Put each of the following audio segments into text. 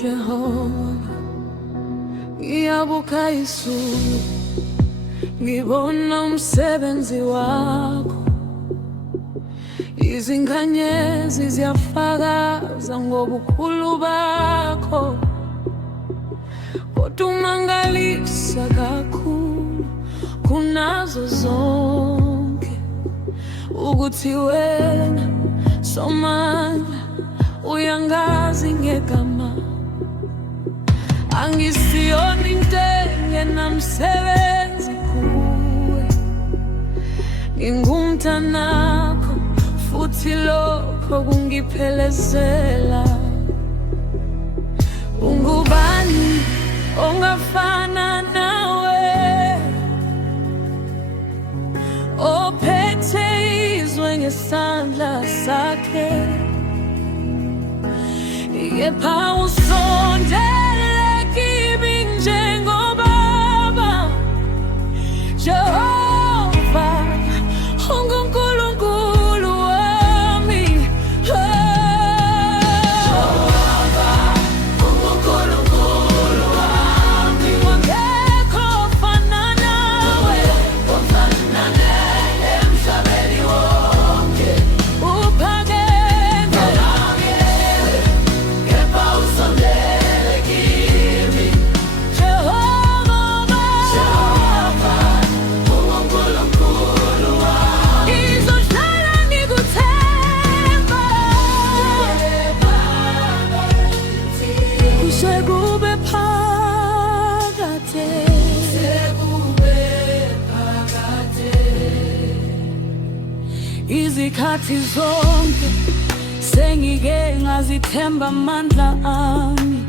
Jehova, ngiyabuka izulu, ngibona umsebenzi wakho. Izinkanyezi ziyafakaza ngobukhulu bakho, kodwa umangalisa kakhulu kunazo zonke, ukuthi wena Somandla uyangazi ngegama. Angisiyoni into engenamsebenzi kuwe, ngingumntanakho futhi lokho kungiphelezela. Ungubani ongafana nawe, ophethe izwe ngesandla sakhe, kepha usondele kimi njengobaba. Jehova, unguNkulunkulu wami. Jehova, unguNkulunkulu wami. Wangekho ofana nawe, ofana naye emhlabeni wonke. Uphakeme, kepha usondele kimi. Jehova, Jehova, unguNkulunkulu wami. Ngizohlala ngikuthemba, kuze kube phakade. Izikhathi zonke sengike ngazithemba amandla ami,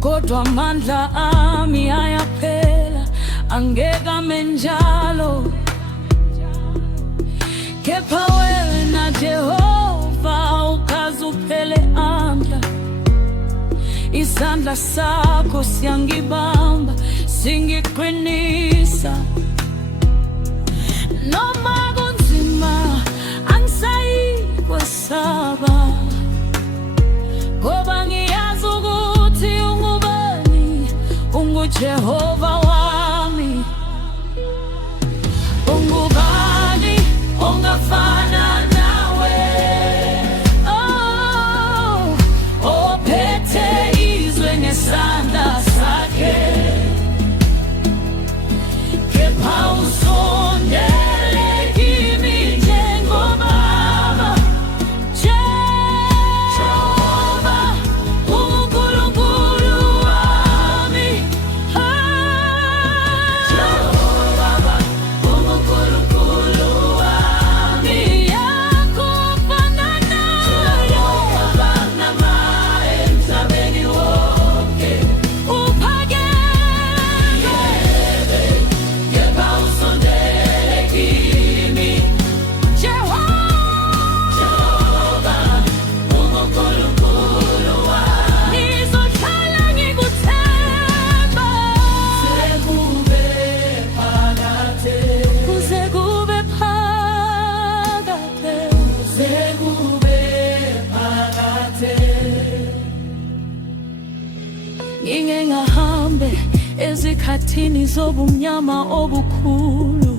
kodwa amandla ami ayaphela, angeke ame njalo. Kepha wena Jehova ukaze uphele amandla, isandla sakho siyangibamba singiqinisa. Noma kunzima angisayikwesaba, ngoba ngiyazi ukuthi ungubani, unguJehova wami. Ungubani ongafana nawe, oh, ophethe izwe ngesandla sakhe, kepha usondele kimi njengobaba. Jehova, uNkulunkulu wami. Jehova, uNkulunkulu wami. Ngiyakufana naye, ofana naye emhlabeni wonke. Uphakeme, kepha usondele kimi. Jehova, uNkulunkulu wami. Ngizohlala ngikuthemba, kuze kube phakade. Ngike ngahambe ezikhathini zobumnyama obukhulu,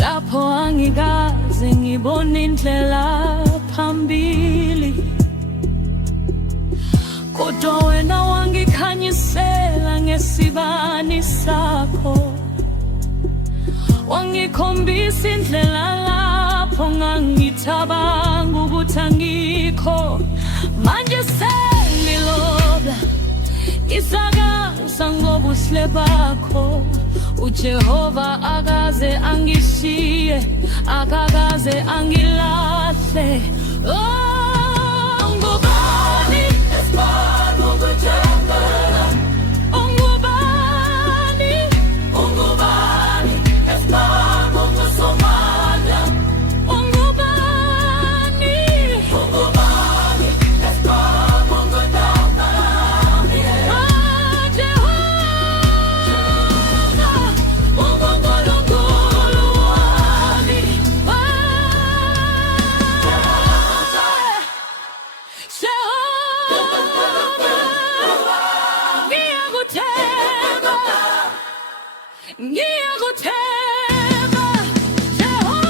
lapho angikaze ngibone indlela phambili, kodwa wena wangikhanyisela ngesibani sakho, wangikhombisa indlela lapho ngangicabanga ukuthi angikho. Manje sengiloba isakaza ngobuhle bakho, uJehova akaze angishiye, akakaze angilahle. Oh, ungubani esibani ukujabula, ungubani, ungubani esibani ukusomanda, ungubani, ungubani esibani ukudamba. Ah, Jehova, uNkulunkulu wami. Jehova, ngiyakuthenga Jehova.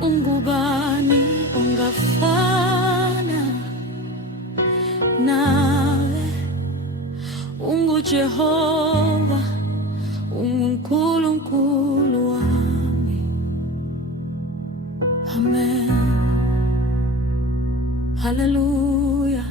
Ungubani ongafana nawe? UnguJehova, unguNkulunkulu wami. Amen. Hallelujah.